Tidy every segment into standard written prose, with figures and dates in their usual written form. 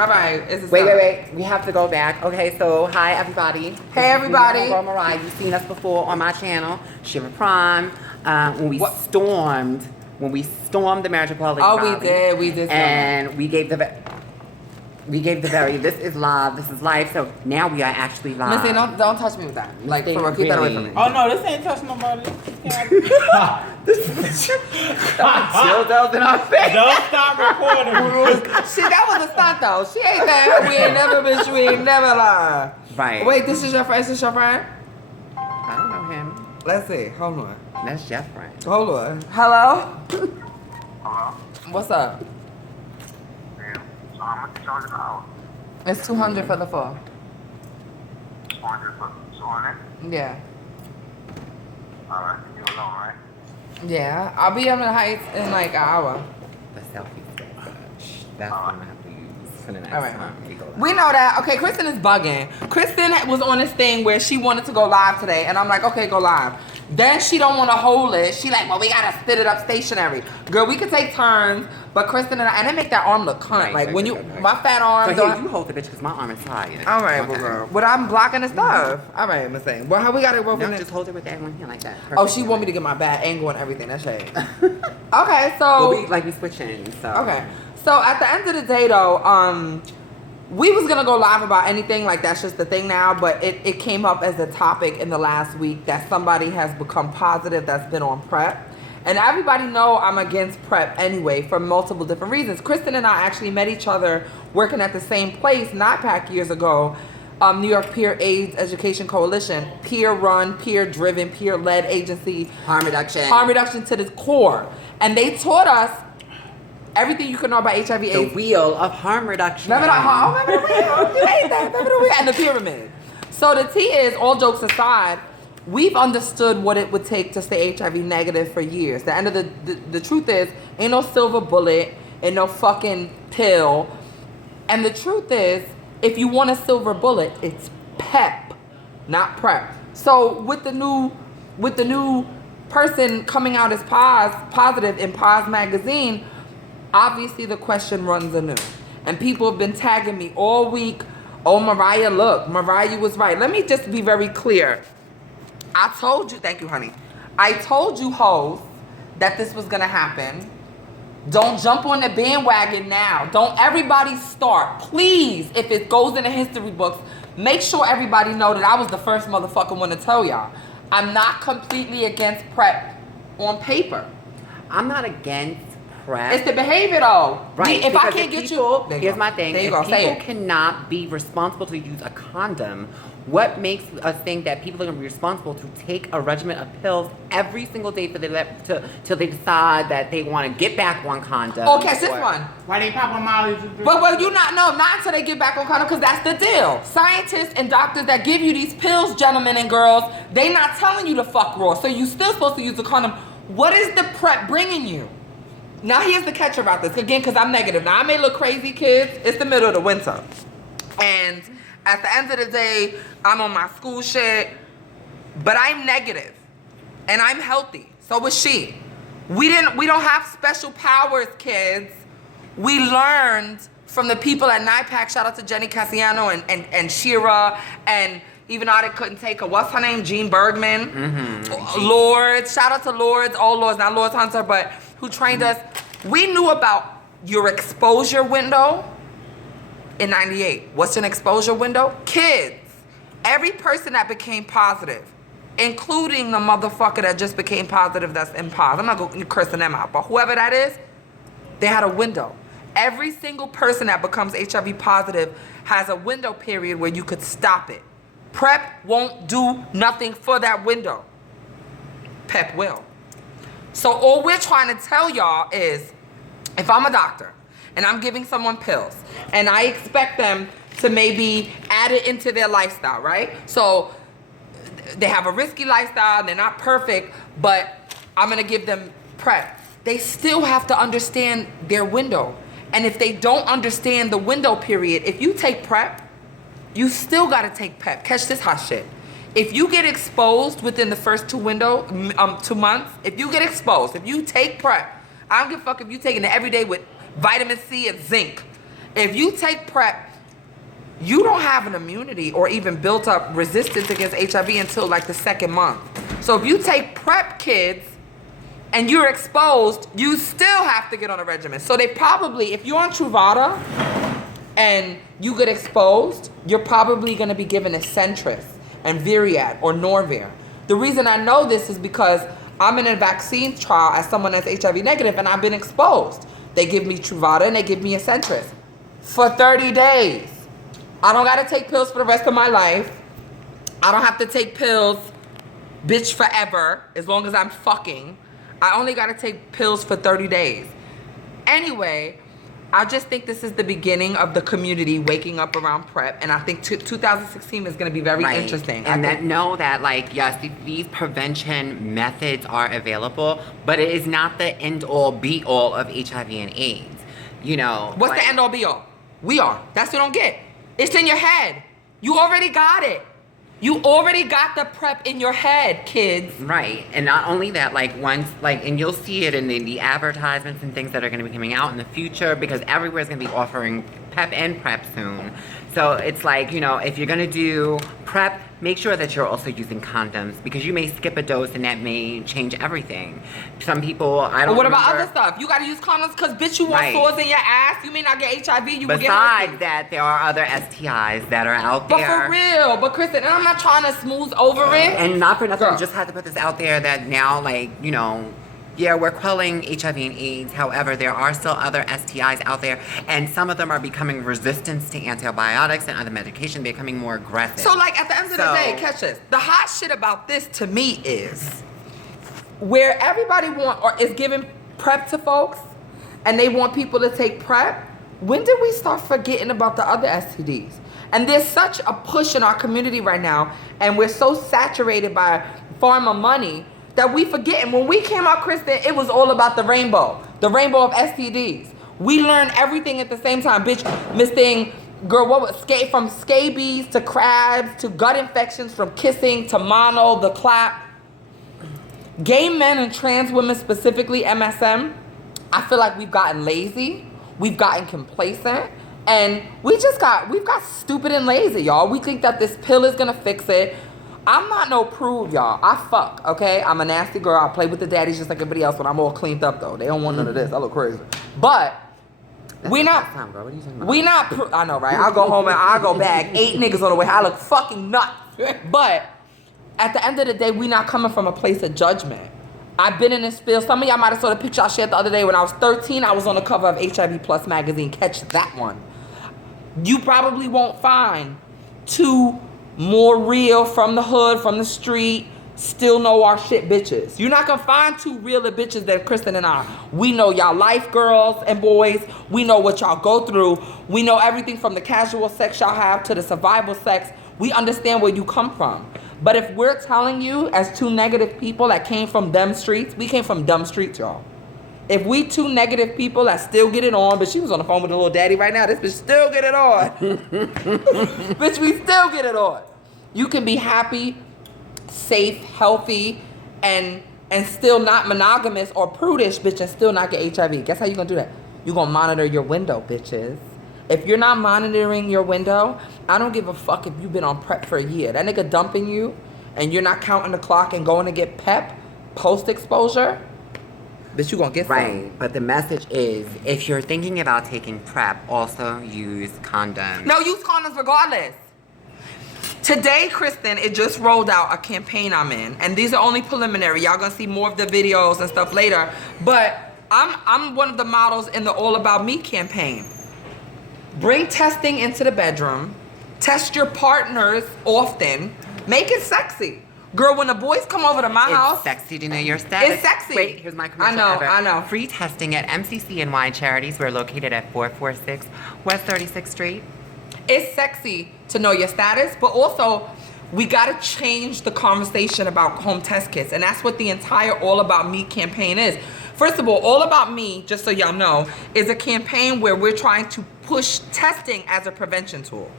All right. Wait. We have to go back. Okay, so hi everybody. Hey everybody. Girl Mariah, you've seen us before on my channel, Shiver Prime. When we stormed the Metropolitan Valley. We did. And we gave the very, this is live, so now we are actually live. Listen, don't touch me with that. Like, for real, keep that away from me. Oh no, this ain't touching nobody. Dildos in our face. Don't stop recording. Shit, that was a stunt though. She ain't that. We ain't never lied. Right. Wait, this is your friend? Is this your friend? I don't know him. Let's see. Hold on. That's Jeff friend. Hold on. Hello? Hello? What's up? Yeah. So how much you charge an hour? It's 200 for the full. 200 for 200? Yeah. Alright, you alone, right? Yeah. I'll be up in the Heights in like an hour. The selfie stick. That's what I'm gonna have to use for the next All right. time we go live. We know that. Okay, Kristen is bugging. Kristen was on this thing where she wanted to go live today, and I'm like, okay, go live. Then she don't want to hold it. She like, well, we gotta spit it up stationary. Girl, we could take turns, but Kristen and it make that arm look cunt. Right, like right, when right, you, right. my fat arm. So here, you hold the bitch because my arm is tired. All right, Okay. well, girl. But I'm blocking the stuff. All right, Miss Thing. Well, how we got it woven No, in? just hold it with that one here like that. Oh, Perfect. she want me to get my bad angle and everything. That's shade. Okay, so. Well, we switching, so. Okay. So at the end of the day though, we was gonna go live about anything, like that's just the thing now, but it came up as a topic in the last week that somebody has become positive that's been on PrEP. And everybody know I'm against PrEP anyway for multiple different reasons. Kristen and I actually met each other working at the same place, NIPAC years ago, New York Peer AIDS Education Coalition, peer run, peer driven, peer led agency. Harm reduction. Harm reduction to the core. And they taught us everything you can know about HIV The AIDS. wheel of harm reduction. Remember the wheel? You ate that. Remember the wheel? And the pyramid. So the T is, all jokes aside, we've understood what it would take to stay HIV negative for years. The end of the truth is, ain't no silver bullet, ain't no fucking pill. And the truth is, if you want a silver bullet, it's PEP, not PrEP. So with the new person coming out as positive in Paz magazine, obviously the question runs anew. And people have been tagging me all week. Oh, Mariah, look, Mariah was right. Let me just be very clear. I told you, thank you, honey. I told you, hoes, that this was gonna happen. Don't jump on the bandwagon now. Don't everybody start. Please, if it goes in the history books, make sure everybody know that I was the first motherfucking one to tell y'all. I'm not completely against PrEP on paper. I'm not against PrEP. It's the behavior though. Right. If I because can't get people, you, here's my thing. There you If go. Say people it. cannot be responsible to use a condom, what makes us think that people are going to be responsible to take a regimen of pills every single day till they decide that they want to get back on condom? Oh, catch this one. Why they popping Molly? But you not until they get back on condom, because that's the deal. Scientists and doctors that give you these pills, gentlemen and girls, they not telling you to fuck raw. So you still supposed to use a condom. What is the PrEP bringing you? Now here's the catch about this, again, because I'm negative. Now I may look crazy, kids. It's the middle of the winter. And at the end of the day, I'm on my school shit, but I'm negative and I'm healthy. So is she. We don't have special powers, kids. We learned from the people at NIPAC. Shout out to Jenny Cassiano and Shira, and even though I couldn't take her, what's her name? Jean Bergman. Mm-hmm. Lords. Shout out to Lords. All Lords, not Lords Hunter, but who trained us. We knew about your exposure window in 98. What's an exposure window? Kids. Every person that became positive, including the motherfucker that just became positive that's in pause. I'm not going to cursing them out, but whoever that is, they had a window. Every single person that becomes HIV positive has a window period where you could stop it. PrEP won't do nothing for that window. PEP will. So all we're trying to tell y'all is, if I'm a doctor and I'm giving someone pills and I expect them to maybe add it into their lifestyle, right? So they have a risky lifestyle, they're not perfect, but I'm gonna give them PrEP. They still have to understand their window. And if they don't understand the window period, if you take PrEP, you still gotta take PEP. Catch this hot shit. If you get exposed within the first 2 months, if you get exposed, if you take PrEP, I don't give a fuck if you taking it every day with vitamin C and zinc, If you take PrEP, you don't have an immunity or even built up resistance against HIV until like the second month. So if you take PrEP, kids, and you're exposed, you still have to get on a regimen. So they probably, if you're on Truvada and you get exposed, you're probably gonna be given Centris and Viriad or Norvir. The reason I know this is because I'm in a vaccine trial as someone that's HIV negative and I've been exposed. They give me Truvada and they give me Centris for 30 days. I don't gotta take pills for the rest of my life. I don't have to take pills, bitch, forever, as long as I'm fucking. I only gotta take pills for 30 days. Anyway, I just think this is the beginning of the community waking up around PrEP, and I think 2016 is gonna be very interesting. And that know that, like, yes, these prevention methods are available, but it is not the end-all, be-all of HIV and AIDS. You know, what's the end-all, be-all? We are. That's what you don't get. It's in your head. You already got it. You already got the PrEP in your head, kids. Right. And not only that, like, once, like, and you'll see it in the advertisements and things that are going to be coming out in the future, because everywhere's going to be offering PEP and PrEP soon. So it's like, you know, if you're going to do PrEP, make sure that you're also using condoms, because you may skip a dose and that may change everything. Some people, I don't know. What about other stuff? You gotta use condoms because, bitch, you want sores in your ass. You may not get HIV, you will get Besides herpes. that, there are other STIs that are out But there. for real, but Kristen, and I'm not trying to smooth over it. And not for nothing, Girl. just had to put this out there that now, like, you know, yeah, we're quelling HIV and AIDS. However, there are still other STIs out there, and some of them are becoming resistant to antibiotics and other medication, becoming more aggressive. So, like, at the end of the day, catch this. The hot shit about this to me is where everybody is giving PrEP to folks, and they want people to take PrEP. When did we start forgetting about the other STDs? And there's such a push in our community right now, and we're so saturated by pharma money that we forget. And when we came out, Kristen, it was all about the rainbow of STDs. We learned everything at the same time, bitch. Miss Thing, girl, what was from scabies to crabs to gut infections, from kissing to mono, the clap. Gay men and trans women, specifically MSM, I feel like we've gotten lazy, we've gotten complacent, and we've got stupid and lazy, y'all. We think that this pill is gonna fix it. I'm not no prude, y'all. I fuck, okay? I'm a nasty girl. I play with the daddies just like everybody else, but I'm all cleaned up, though. They don't want none of this. I look crazy. But we not, I know, right? I'll go home and I'll go bag 8 niggas on the way. I look fucking nuts. But at the end of the day, we not coming from a place of judgment. I've been in this field. Some of y'all might have saw the picture I shared the other day. When I was 13, I was on the cover of HIV Plus magazine. Catch that one. You probably won't find 2 more real, from the hood, from the street, still know our shit bitches. You're not gonna find 2 realer bitches than Kristen and I. We know y'all life, girls and boys. We know what y'all go through. We know everything from the casual sex y'all have to the survival sex. We understand where you come from. But if we're telling you, as 2 negative people that came from them streets, we came from dumb streets, y'all. If we 2 negative people that still get it on, but she was on the phone with the little daddy right now, this bitch still get it on. Bitch, we still get it on. You can be happy, safe, healthy, and still not monogamous or prudish, bitch, and still not get HIV. Guess how you gonna do that? You gonna monitor your window, bitches. If you're not monitoring your window, I don't give a fuck if you've been on PrEP for a year. That nigga dumping you, and you're not counting the clock and going to get PEP post-exposure, bitch, you gonna get right. But the message is, if you're thinking about taking PrEP, also use condoms. No, use condoms regardless. Today, Kristen, it just rolled out a campaign I'm in, and these are only preliminary. Y'all gonna see more of the videos and stuff later. But I'm one of the models in the All About Me campaign. Bring testing into the bedroom. Test your partners often. Make it sexy. Girl, when the boys come over to my house. It's sexy to know your status. It's sexy. Wait, here's my commercial. I know. Free testing at MCCNY Charities. We're located at 446 West 36th Street. It's sexy to know your status, but also we gotta change the conversation about home test kits, and that's what the entire All About Me campaign is. First of all, All About Me, just so y'all know, is a campaign where we're trying to push testing as a prevention tool.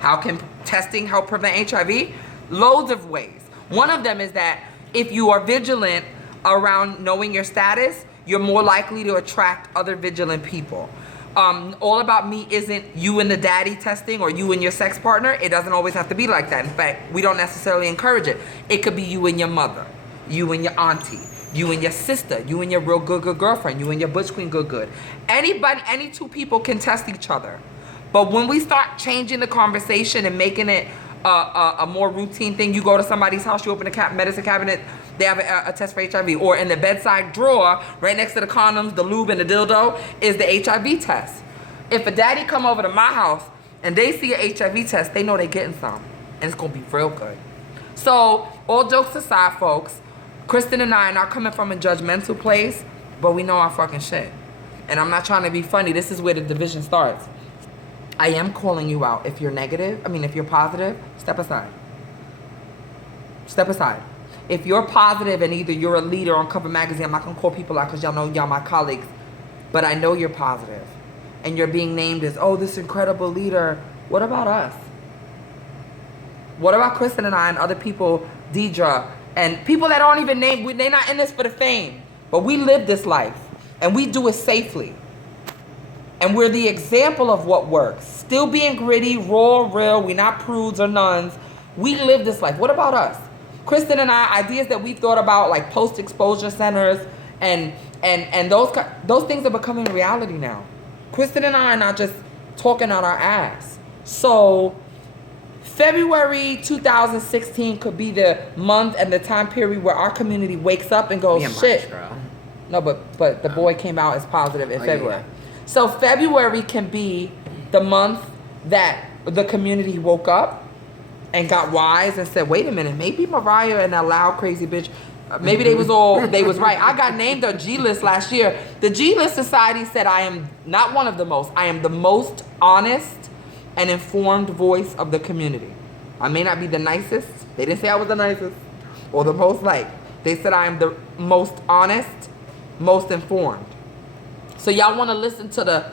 How can testing help prevent HIV? Loads of ways. One of them is that if you are vigilant around knowing your status, you're more likely to attract other vigilant people. All About Me isn't you and the daddy testing or you and your sex partner. It doesn't always have to be like that. In fact, we don't necessarily encourage it. It could be you and your mother, you and your auntie, you and your sister, you and your real good girlfriend, you and your butch queen good. Anybody, any two people can test each other. But when we start changing the conversation and making it a more routine thing, you go to somebody's house, you open a medicine cabinet, they have a test for HIV, or in the bedside drawer, right next to the condoms, the lube, and the dildo, is the HIV test. If a daddy come over to my house and they see an HIV test, they know they're getting some, and it's gonna be real good. So, all jokes aside, folks, Kristen and I are not coming from a judgmental place, but we know our fucking shit. And I'm not trying to be funny, this is where the division starts. I am calling you out. If you're negative, if you're positive, step aside. Step aside. If you're positive and either you're a leader on Cover Magazine, I'm not gonna call people out because y'all know y'all my colleagues, but I know you're positive and you're being named as, oh, this incredible leader. What about us? What about Kristen and I and other people, Deidre, and people that aren't even named, they're not in this for the fame, but we live this life and we do it safely. And we're the example of what works. Still being gritty, raw, real. We're not prudes or nuns. We live this life. What about us? Kristen and I, ideas that we thought about, like post-exposure centers, and those things are becoming reality now. Kristen and I are not just talking out our ass. So February 2016 could be the month and the time period where our community wakes up and goes, shit. Girl. No, but the boy came out as positive in February. Yeah. So February can be the month that the community woke up and got wise and said, wait a minute, maybe Mariah and that loud crazy bitch, maybe they was right. I got named a G-list last year. The G-list Society said I am not one of the most. I am the most honest and informed voice of the community. I may not be the nicest. They didn't say I was the nicest or the most liked. They said I am the most honest, most informed. So y'all want to listen to the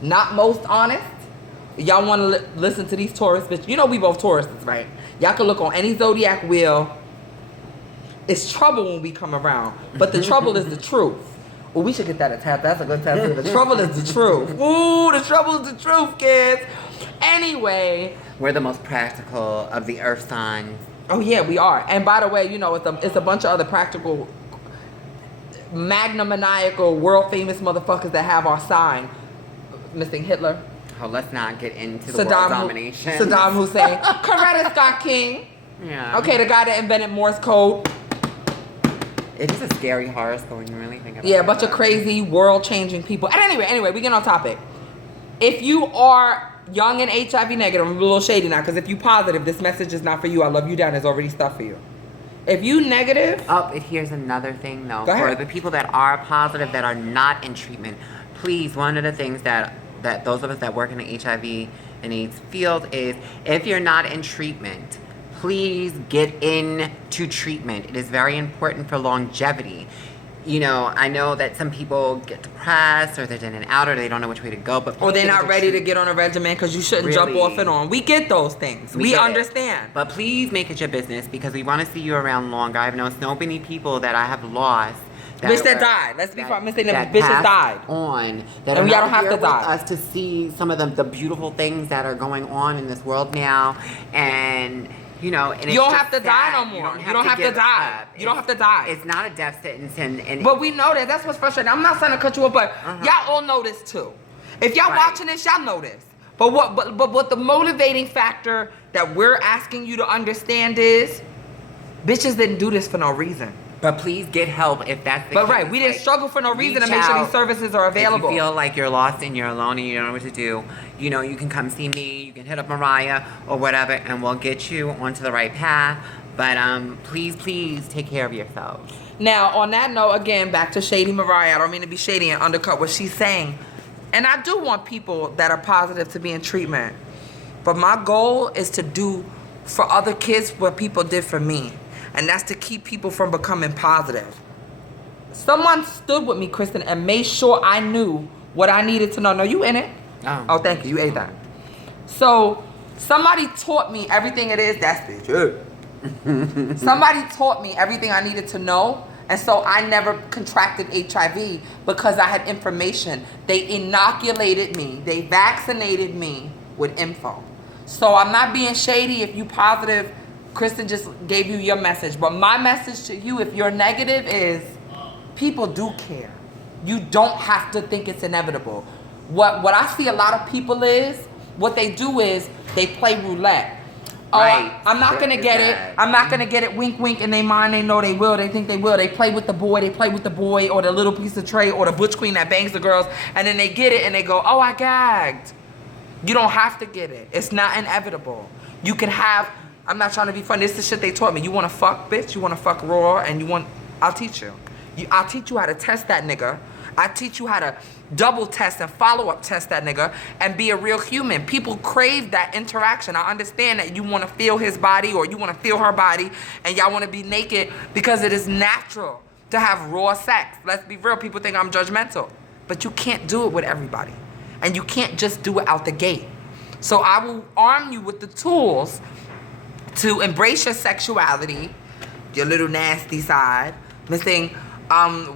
not most honest? Y'all want to listen to these Taurus bitches? You know we both Tauruses, right? Y'all can look on any zodiac wheel. It's trouble when we come around, but the trouble is the truth. Well, we should get that a tap. That's a good tattoo. The trouble is the truth. Ooh, the trouble is the truth, kids. Anyway. We're the most practical of the earth signs. Oh, yeah, we are. And by the way, you know, it's a bunch of other practical, magnamaniacal, world-famous motherfuckers that have our sign. Missing Hitler. Oh, let's not get into the world domination. Saddam Hussein. Coretta Scott King. Yeah. Okay, the guy that invented Morse code. It is a scary horoscope when you really think about it. Yeah, a bunch of crazy, world-changing people. And anyway, we get on topic. If you are young and HIV negative, I'm a little shady now, because if you positive, this message is not for you. I love you down. There's already stuff for you. If you negative... Oh, here's another thing, though. Go ahead. For the people that are positive, that are not in treatment, please, one of the things that those of us that work in the HIV and AIDS field is, if you're not in treatment, please get into treatment. It is very important for longevity. You know, I know that some people get depressed, or they're in and out, or they don't know which way to go, but or they're not ready to get on a regimen because you shouldn't jump off and on. We get those things. We understand. But please make it your business, because we want to see you around longer. I've known so many people that I have lost. That died. Let's be honest. Bitches died. On that, and we don't have to die. Us to see some of the beautiful things that are going on in this world now, and you know, and you don't have to die no more. You don't have to die. You don't have to die. It's not a death sentence, and but we know that. That's what's frustrating. I'm not trying to cut you up, but y'all all know this too. If y'all watching this, y'all know this. But what the motivating factor that we're asking you to understand is, bitches didn't do this for no reason. But please get help if that's the case. We didn't struggle for no reason to make sure these services are available. If you feel like you're lost and you're alone and you don't know what to do, you know, you can come see me, you can hit up Mariah or whatever, and we'll get you onto the right path. But please take care of yourselves. Now, on that note, again, back to Shady Mariah. I don't mean to be shady and undercut what she's saying. And I do want people that are positive to be in treatment. But my goal is to do for other kids what people did for me. And that's to keep people from becoming positive. Someone stood with me, Kristen, and made sure I knew what I needed to know. No, you in it? Oh, thank you. You ate that. So, somebody taught me everything it is. That's the truth. Somebody taught me everything I needed to know. And so I never contracted HIV because I had information. They inoculated me. They vaccinated me with info. So I'm not being shady if you positive. Kristen just gave you your message. But my message to you, if you're negative, is people do care. You don't have to think it's inevitable. What I see a lot of people is, what they do is they play roulette. Right. I'm not gonna get it. I'm not gonna get it. Wink, wink. In their mind, they know they will. They think they will. They play with the boy. They play with the boy, or the little piece of tray, or the butch queen that bangs the girls, and then they get it and they go, "Oh, I gagged." You don't have to get it. It's not inevitable. You can have. I'm not trying to be funny. This is the shit they taught me. You want to fuck, bitch? You want to fuck raw, and you want? I'll teach you. I'll teach you how to test that nigga. I teach you how to double test and follow up test that nigga and be a real human. People crave that interaction. I understand that you want to feel his body or you want to feel her body and y'all want to be naked because it is natural to have raw sex. Let's be real. People think I'm judgmental, but you can't do it with everybody. And you can't just do it out the gate. So I will arm you with the tools to embrace your sexuality, your little nasty side. Missing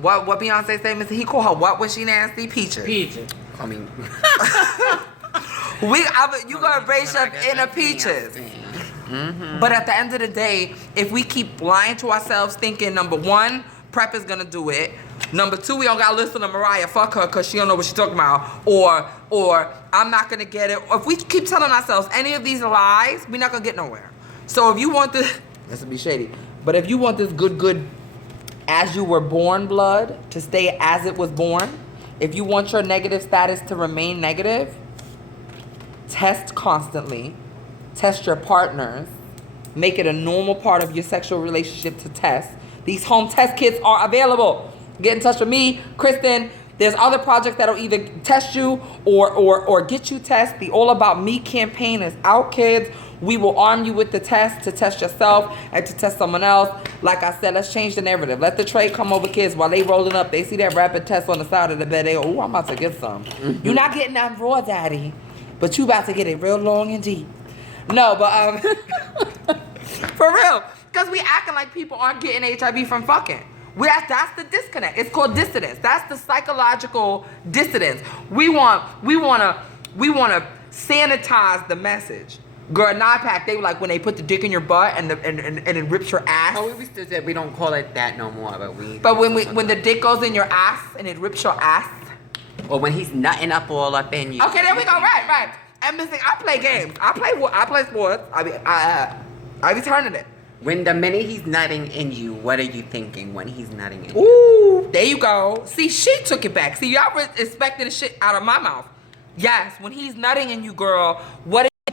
what Beyonce said, Mr. He called her what was she nasty? Peaches. Peaches. I mean, you gonna embrace your inner peaches. But at the end of the day, if we keep lying to ourselves, thinking number one, PrEP is gonna do it. Number two, we don't gotta listen to Mariah. Fuck her, cause she don't know what she's talking about. Or I'm not gonna get it. If we keep telling ourselves any of these lies, we're not gonna get nowhere. So if you want this, this will be shady. But if you want this good as you were born blood to stay as it was born, if you want your negative status to remain negative, test constantly, test your partners, make it a normal part of your sexual relationship to test. These home test kits are available. Get in touch with me, Kristen. There's other projects that'll either test you or get you tested. The All About Me campaign is out, kids. We will arm you with the test to test yourself and to test someone else. Like I said, let's change the narrative. Let the tray come over, kids. While they rolling up, they see that rapid test on the side of the bed. They go, "Ooh, I'm about to get some." You're not getting that raw, daddy, but you about to get it real long and deep. No, but for real, because we acting like people aren't getting HIV from fucking. That's the disconnect. It's called dissidence. That's the psychological dissidence. We wanna sanitize the message. Girl, NIPAC, they were like when they put the dick in your butt and it rips your ass. oh, we still said we don't call it that no more, but we. But when the dick goes in your ass and it rips your ass. or when he's nutting up all up in you. Okay, there we go. Right. And listen, I play games. I play sports. I be turning it. When the minute he's nutting in you, what are you thinking when he's nutting in you? Ooh, there you go. See, she took it back. See, y'all was expecting the shit out of my mouth. Yes, when he's nutting in you, girl, what